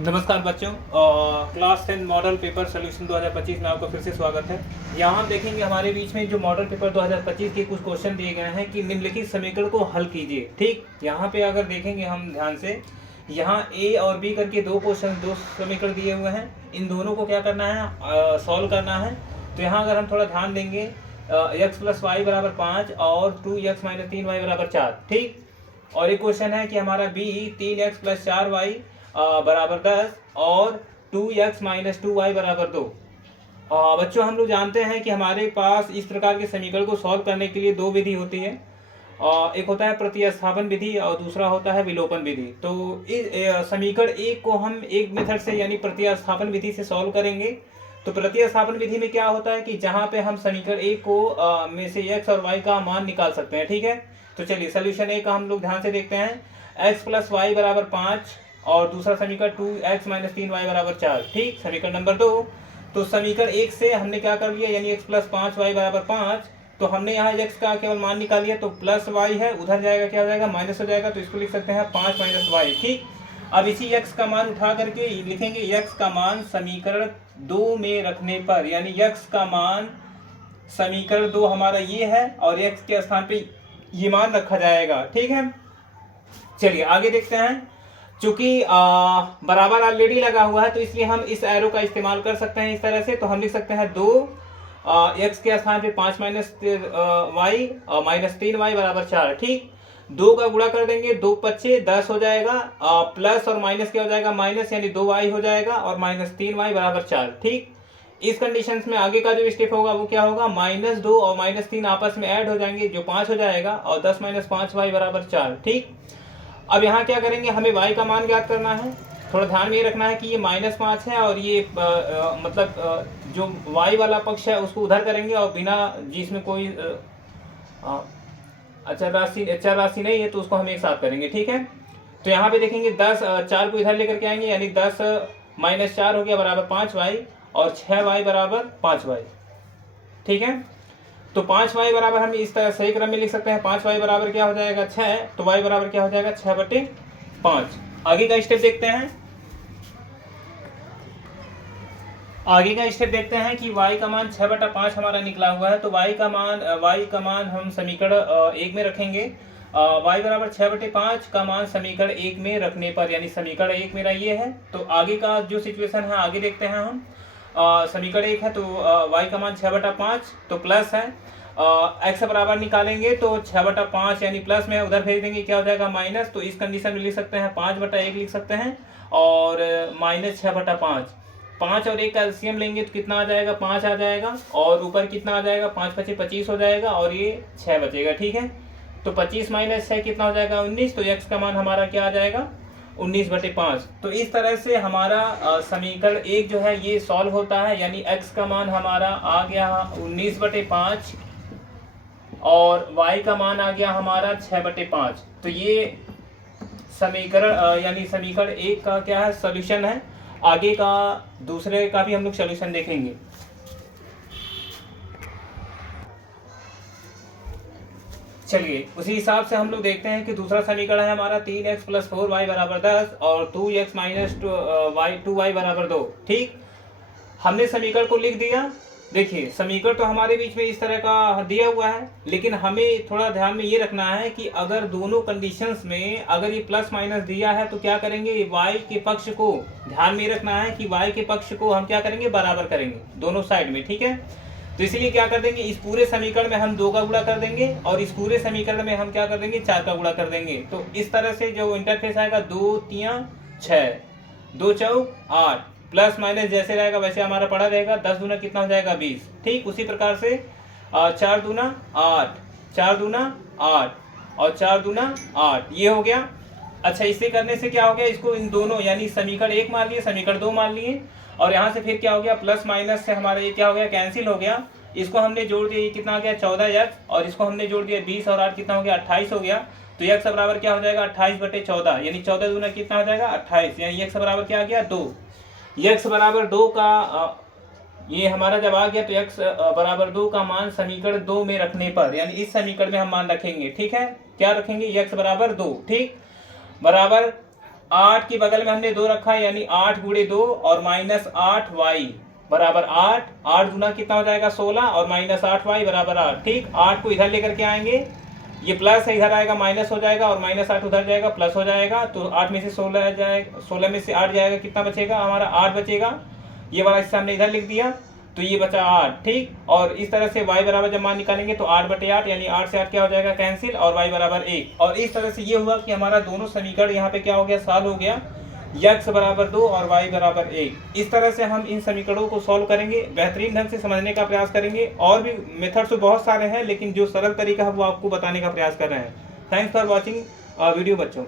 नमस्कार बच्चों, class 10 model paper solution 2025 में आपका फिर से स्वागत है। यहाँ हम देखेंगे हमारे बीच में जो मॉडल पेपर 2025 के कुछ क्वेश्चन दिए गए हैं कि निम्नलिखित समीकरण को हल कीजिए। ठीक, यहाँ पे अगर देखेंगे हम ध्यान से, यहाँ ए और बी करके दो समीकरण दिए हुए हैं। इन दोनों को क्या करना है, सॉल्व करना है। तो यहाँ अगर हम थोड़ा ध्यान देंगे, x प्लस वाई बराबर 5 और 2x माइनस 3y बराबर 4। ठीक, और एक क्वेश्चन है कि हमारा बी 3x प्लस 4y बराबर 10 और 2x माइनस 2y बराबर 2। बच्चों, हम लोग जानते हैं कि हमारे पास इस प्रकार के समीकरण को सॉल्व करने के लिए दो विधि होती है। एक होता है प्रतिस्थापन विधि और दूसरा होता है विलोपन विधि। तो इस समीकरण एक को हम एक मेथड से यानी प्रतिस्थापन विधि से सॉल्व करेंगे। तो प्रतिस्थापन विधि में क्या होता है कि जहाँ पे हम समीकरण एक को में से x और y का मान निकाल सकते हैं। ठीक है, तो चलिए सोल्यूशन ए का हम लोग ध्यान से देखते हैं। x प्लस वाई बराबर 5 और दूसरा समीकरण 2x माइनस 3y बराबर 4। ठीक, समीकरण नंबर 2। तो समीकरण एक से हमने क्या कर लिया, यानी x प्लस 5y बराबर 5। तो हमने यहाँ x का केवल मान निकाल लिया, तो प्लस y है, उधर जाएगा क्या हो जाएगा, माइनस हो जाएगा। तो इसको लिख सकते हैं 5 माइनस वाई। ठीक, अब इसी x का मान उठा करके लिखेंगे x का मान समीकरण 2 में रखने पर, यानी x का मान समीकरण 2 हमारा ये है और x के स्थान पे ये मान रखा जाएगा। ठीक है, चलिए आगे देखते हैं। चूंकि बराबर ऑलरेडी लगा हुआ है तो इसलिए हम इस एरो का इस्तेमाल कर सकते हैं इस तरह से। तो हम लिख सकते हैं 2 x के स्थान पे 5 माइनस वाई माइनस 3y बराबर 4। ठीक, 2 का गुणा कर देंगे, 2 पच्चे 10 हो जाएगा, प्लस और माइनस क्या हो जाएगा, माइनस, यानी 2y हो जाएगा और माइनस 3y बराबर 4। ठीक, इस कंडीशंस में आगे का जो स्टेप होगा वो क्या होगा, -2 और -3 आपस में ऐड हो जाएंगे जो 5 हो जाएगा और 10 माइनस 5y बराबर 4। ठीक, अब यहाँ क्या करेंगे, हमें y का मान ज्ञात करना है। थोड़ा ध्यान में ये रखना है कि ये -5 है और ये जो y वाला पक्ष है उसको उधर करेंगे और बिना जिसमें कोई अचर राशि नहीं है तो उसको हम एक साथ करेंगे। ठीक है, तो यहाँ पे देखेंगे 10 4 को इधर लेकर के आएंगे, यानी 10 माइनस 4 हो गया बराबर 5y और 6y बराबर 5y। ठीक है, तो 5y बराबर हम इस तरह सही क्रम में लिख सकते हैं। 5y बराबर क्या हो जाएगा 6, तो y बराबर क्या हो जाएगा 6/5। आगे का स्टेप देखते हैं। आगे का स्टेप देखते हैं कि y का मान 6/5 हमारा निकला हुआ है। तो y का मान हम समीकरण एक में रखेंगे। y बराबर 6/5 का मान समीकरण एक में रखने पर, यानी समीकरण एक मेरा ये है। तो आगे का जो सिचुएशन है आगे देखते हैं हम। समीकरण एक है तो y का मान 6/5 तो प्लस है, x बराबर निकालेंगे तो 6/5 यानी प्लस में उधर भेज देंगे, क्या हो जाएगा माइनस। तो इस कंडीशन में लिख सकते हैं 5/1 लिख सकते हैं और माइनस 6/5। 5 और 1 का एलसीएम लेंगे तो कितना आ जाएगा, 5 आ जाएगा और ऊपर कितना आ जाएगा, 5 × 5 = 25 हो जाएगा और ये 6 बचेगा। ठीक है, तो 25 माइनस 6 कितना हो जाएगा 19। तो x का मान हमारा क्या आ जाएगा 19/5। तो इस तरह से हमारा समीकरण एक जो है ये सॉल्व होता है, यानी x का मान हमारा आ गया 19/5 और y का मान आ गया हमारा 6/5। तो ये समीकरण यानी समीकरण एक का क्या है, सॉल्यूशन है। आगे का दूसरे का भी हम लोग सॉल्यूशन देखेंगे। चलिए उसी हिसाब से हम लोग देखते हैं कि दूसरा समीकरण है हमारा 3x प्लस 4y बराबर 10 और 2x माइनस 2y बराबर 2। ठीक, हमने समीकरण को लिख दिया। देखिए समीकरण तो हमारे बीच में इस तरह का दिया हुआ है, लेकिन हमें थोड़ा ध्यान में ये रखना है कि अगर दोनों कंडीशंस में अगर ये प्लस माइनस दिया है तो क्या करेंगे, y के पक्ष को ध्यान में रखना है कि y के पक्ष को हम क्या करेंगे, बराबर करेंगे दोनों साइड में। ठीक है, तो इसलिए क्या कर देंगे, इस पूरे समीकरण में हम 2 का गुणा कर देंगे और इस पूरे समीकरण में हम क्या कर देंगे, 4 का गुणा कर देंगे। तो इस तरह से जो इंटरफेस आएगा 2 3 6, 2 4 8, प्लस माइनस जैसे रहेगा वैसे हमारा पड़ा रहेगा। 10 दूना कितना हो जाएगा 20। ठीक, उसी प्रकार से 4 दूना 8, 4 दूना 8 और 4 दूना 8, ये हो गया। अच्छा, इसे करने से क्या हो गया, इसको इन दोनों यानी समीकरण एक मान लिए, समीकरण 2 मान लिए और यहाँ से फिर क्या हो गया, प्लस माइनस से हमारा ये क्या हो गया, कैंसिल हो गया। इसको हमने जोड़ दिया, ये कितना आ गया 14x और इसको हमने जोड़ दिया 20 और 8 कितना हो गया 28 हो गया। तो x बराबर क्या हो जाएगा 28/14, यानी 14 दूना कितना हो जाएगा 28, यानी x बराबर क्या आ गया 2। x बराबर 2 का ये हमारा जब आ गया तो x बराबर 2 का मान समीकरण 2 में रखने पर, यानी इस समीकरण में हम मान रखेंगे। ठीक है, क्या रखेंगे, x बराबर 2। ठीक, बराबर 8 के बगल में हमने 2 रखा है, यानी 8 गुणे 2 और -8y बराबर 8। 8 गुना कितना हो जाएगा 16 और -8y बराबर 8। ठीक, 8 को इधर लेकर के आएंगे, ये प्लस है, इधर आएगा माइनस हो जाएगा और -8 उधर जाएगा प्लस हो जाएगा। तो 8 में से 16 जाएगा, 16 में से 8 जाएगा, कितना बचेगा हमारा 8 बचेगा। ये वाला हिस्सा हमने इधर लिख दिया तो ये बचा 8। ठीक, और इस तरह से y बराबर जब मान निकालेंगे तो 8/8 यानी 8 से 8 क्या हो जाएगा कैंसिल और y बराबर 1। और इस तरह से ये हुआ कि हमारा दोनों समीकरण यहाँ पे क्या हो गया सॉल्व हो गया, x बराबर 2 और y बराबर 1। इस तरह से हम इन समीकरणों को सॉल्व करेंगे, बेहतरीन ढंग से समझने का प्रयास करेंगे। और भी मेथड्स तो बहुत सारे हैं, लेकिन जो सरल तरीका है वो आपको बताने का प्रयास कर रहे हैं। थैंक्स फॉर वॉचिंग वीडियो बच्चों।